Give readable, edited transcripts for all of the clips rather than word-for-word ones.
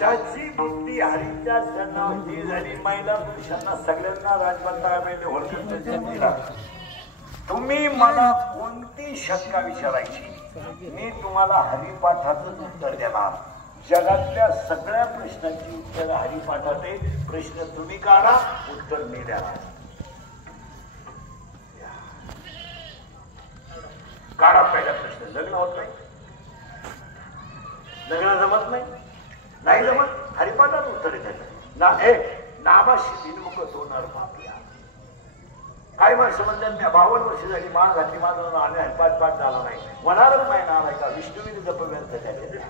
पुरुषाची बुद्धी हरीच्या सणाची झाली. महिला पुरुषांना सगळ्यांना राजबंधामध्ये ओळखत. तुम्ही मला कोणती शंका विचारायची मी तुम्हाला हरिपाठाचं उत्तर देणार. जगातल्या सगळ्या प्रश्नांची उत्तर हरिपाठात आहे. प्रश्न तुम्ही काढा, उत्तर मी देणार. काढा पहिला प्रश्न. लग्न होत नाही, लग्न जमत नाही, नाही जमत, हरिपाठात उत्तर द्यायचं ना. हे नामाशी बिनमुख होणार पापिया. काय माणसं म्हणतात मी 52 वर्ष झाली मान घातली, माझं आणि हरिपाठ पाठ झाला नाही. म्हणालच महिना आलाय का विष्णुवीर जपव्यंत त्याच्या.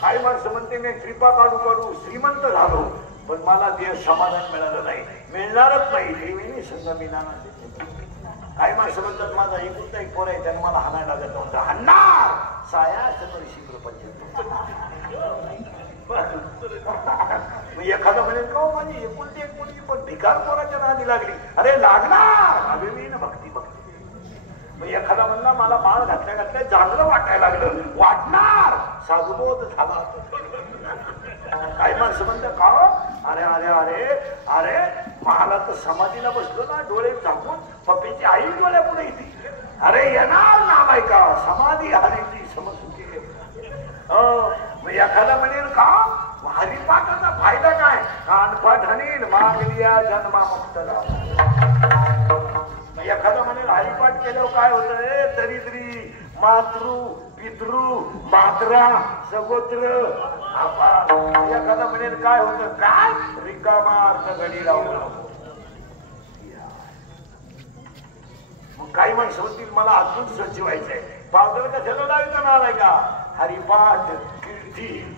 काही माणसं म्हणते मी कृपा काढू काढू श्रीमंत झालो पण मला देह समाधान मिळालं नाही, मिळणारच नाही. देवीने संग मी नाना. काही माणसं म्हणतात माझा एकुलता एक पोर आहे त्याने मला हाणायला लागत नव्हतं. हाणणार साया वर्षी प्रपंच. एखादा म्हणेल का माझी एकुलती एक मुलगी पण भिकार पोराच्या नादी लागली. अरे लागणार हवे ना भक्ती भक्ती. मग एखादा म्हणला मला माळ घातल्या घातल्या चांगलं वाटायला लागलं, वाटणार साधुबोध झाला. काही माणसं म्हणतात का अरे अरे अरे अरे मला तर समाधीला बसलो ना डोळे झाकून पप्पीची आई डोळ्या पुढे येते. अरे येणार ना बाई का समाधी हरीची समजूती. मग एखादा म्हणेल का हरिपाठाचा फायदा काय, कानपाठ हनील मागलिया जन्मा मुक्तला. एखादा म्हणेल हरिपाठ केल्यावर काय होत, दरिद्री मातृ पितृ मात्रा सगोत्र. एखादा म्हणेल काय होत, काय रिकामा अर्थ घडी लावला. मग काही माणसं म्हणतील मला अजून स्वच्छ व्हायचंय. पावदर कशाला लावायचं ना आलाय का हरिपाठ कीर्ती.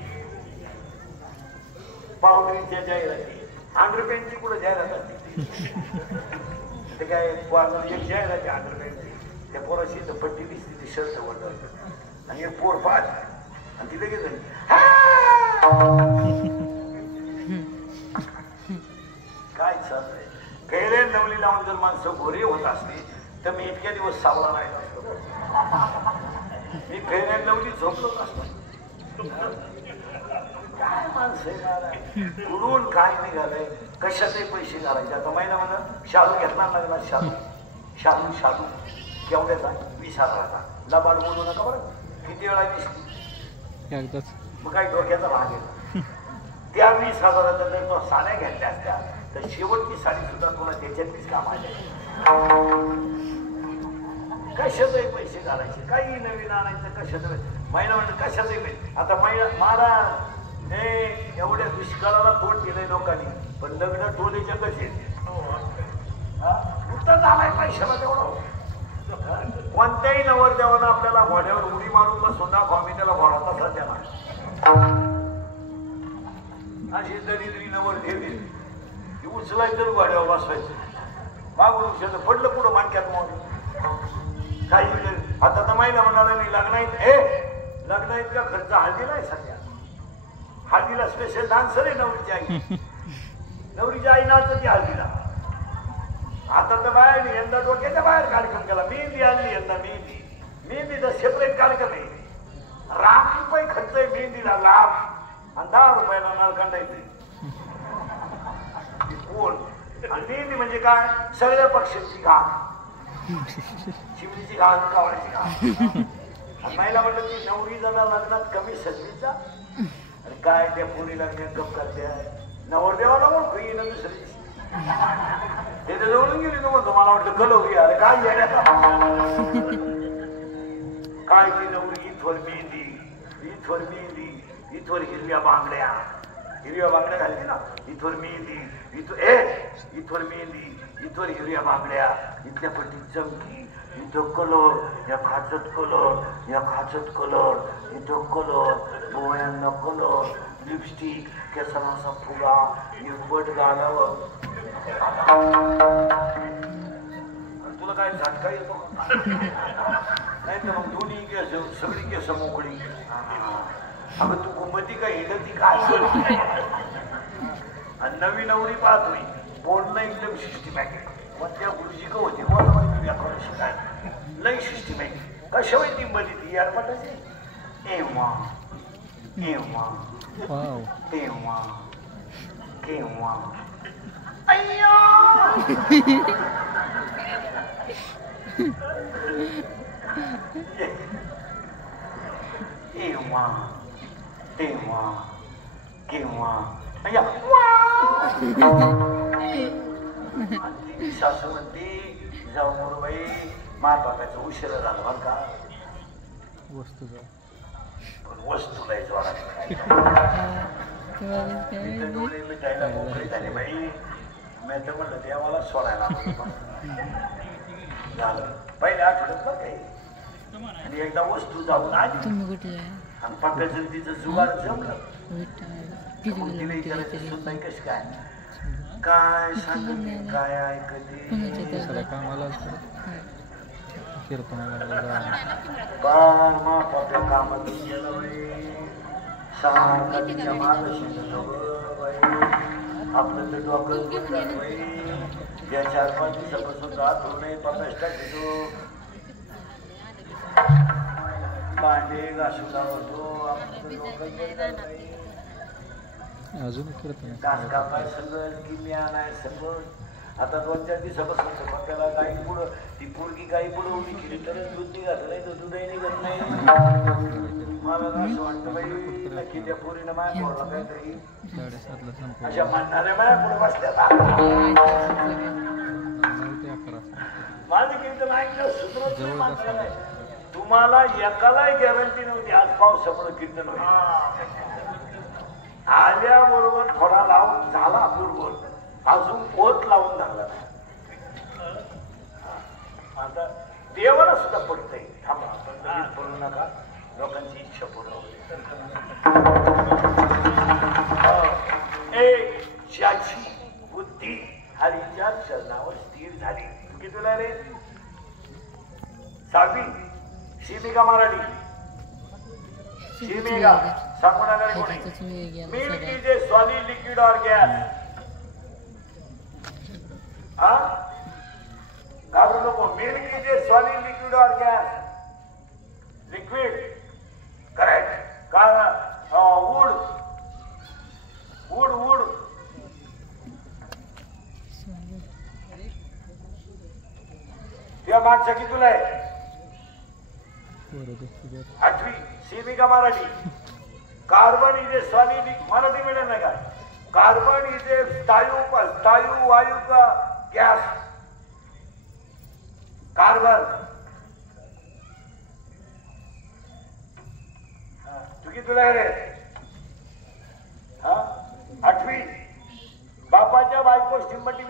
पावदरीच्या जाहिराती 100 पेनची कुठं जाहिरात असते ते काय एक जाहिरात 100 पेनची. त्या पोराची पट्टी दिसते ती शर्ट वरत आणि एक पोर पाच आणि ती लगेच काय चाललंय. फेरे नवली लावून जर माणसं गोरे होत असते तर मी इतक्या दिवस सावला राहिला असतो. मी फेरे नवली झोपलोच असतो. काय माणसं उडून काय निघालंय, कशाचे पैसे घालायचे. आता महिना म्हणा शालू घेतला लागला. शालू शालू शालू केवढ्याचा 20,000चा. लबाड बोलू नका बरं. किती वेळा दिसली मग काय डोक्याचा भाग आहे. त्या 20,000चा जर तो साड्या घ्यायच्या असत्या तर शेवटची साडी सुद्धा तुला त्याच्यातलीच काम आले. कशाचे पैसे घालायचे, काही नवीन आणायचं कशाचं. महिना म्हणलं कशाचे पैसे. आता महिना महाराज हे एवढ्या दुष्काळाला तोंड दिलंय लोकांनी पण लग्न टोलेच्या कसे उत्तर आलाय पैशाला तेवढं. कोणत्याही नवरदेवानं आपल्याला घोड्यावर उडी मारून बसून दाखवा मी त्याला घोडा तसा देणार. अशी दरिद्री नवरदेवी उचलायचं घोड्यावर बसवायचं. मागून उचल पडलं पुढं मानक्यात मग काही. आता तर महिना म्हणाला नाही लग्न आहेत. हे लग्न इतका खर्च हळदीला आहे सध्या. हळदीला स्पेशल डान्सर आहे नवरीची आई. नवरीची आई नाचत ती हळदीला. आता तर बाहेर यंदा डोक्याच्या बाहेर कार्यक्रम केला. मेहंदी आणली यंदा. मेहंदीचा सेपरेट कार्यक्रम आहे. ₹1 खर्च आहे मेहंदीला. लाख आणि ₹10 नळखंड आहे. कोण आणि मेहंदी म्हणजे काय सगळ्या पक्षांची घाण. चिमणीची घाण कावळ्याची घाण. आणि महिला म्हणलं की नवरी जरा लग्नात कमी सजवीचा आणि काय त्या पोरीला मेकअप करते. नवरदेवाला ओळखू येणं दुसरी ते जवळून गेली तो म्हणतो मला वाटतं कलवली. अरे काय येण्याचा काय ती नवरी इथवर मेहंदी इथवर मेहंदी इथवर हिरव्या बांगड्या. हिरव्या बांगड्या घालते ना इथवर मेहंदी इथवर मेहंदी इथवर हिरव्या बांगड्या. इथल्या पट्टीत चमकी इथं कलर या खाचत कलर या खाचत कलर इथं कलर डोळ्यांना कलर लिपस्टिक केसांना फुगा निपट घालावं. तुला काय झटका येतो नाही तर मग दोन्ही केस सगळी केस मोकळी. अगं तू गुंमती काय हिडती काय. आणि नवी नवरी पाहतोय बोलणं एकदम सिस्टमॅटिक. कोणत्या गुरुजी का होते मला माहिती व्याकरण शिकायला लई सिस्टमॅटिक. कशा माहिती मध्ये ती यार पटायची एव्हा वाव. तेव्हा केव्हा अय्या तेव्हा तेव्हा केव्हा अय्या सासू म्हणती जाऊ मोरबाई मा बापाचा उशीर झाला बरं का वस्तूचा. पण वस्तूला जोरात मिठायला मोकळी झाली बाई मी तर म्हणलं देवाला सोडायला झालं पहिल्या आठवड्यात बघ काही आणि एकदा वस्तू जाऊन आली आणि पप्प्याचं तिचं जुगाड जमलं मग तिला विचारायचं सुद्धा कशी काय काय सांगते काय ऐकते सगळ्या कामाला असतं. कीर्तनाला जा. बार मा पप्प्या कामातून गेलं बाई सारखा तिच्या मागं शिकलं बाई आपलं तर डोकं झालं बाई या 4-5 दिवसापासून राहत होऊ नये पप्प्याच टाकतो भांडे घासू लावतो आपलं डोकं गेलं बाई अजून कीर्तन. घास कापाय सगळं गिन्नी आणाय सगळं आता 2-4 दिवसापासून पप्प्याला गाई पुढं ती पोरगी गाई पुढं उभी केली तरच दूध निघत नाही तर दूधही निघत नाही मला असं वाटतं बाई नक्की त्या पोरीनं माया पोरला काहीतरी 7:30ला संपलं. अशा म्हणणाऱ्या माया पुढे बसल्यात 9 ते 11. माझं कीर्तन ऐकलं सुधरत नाही माणसाला. तुम्हाला एकालाही गॅरंटी नव्हती आज पावसामुळे कीर्तन होईल आल्याबरोबर थोडा लावून झाला बरोबर अजून पोत लावून झाला आता देवाला सुद्धा पडतंय थांबा आपण लगेच बोलू नका लोकांची इच्छा पूर्ण होईल ज्याची बुद्धी हरीच्या चरणावर स्थिर झाली की तुला रे सावी शिमिका मराठी शिमिका सांगू नका रे कोणी milk is a solid liquid और गॅस हा घाबरू नको milk is a solid liquid और गॅस लिक्विड करेक्ट का वूड वूड वूड त्या मागच्या कितीला आहे 8वी सेमिका Marathi carbon is a solid Marathi मिळेल नाही का कार्बन इज ए स्थायू वायू का गॅस कार्बन तू कितीला आहे रे हा 8वी बापाच्या बायको श्रीमती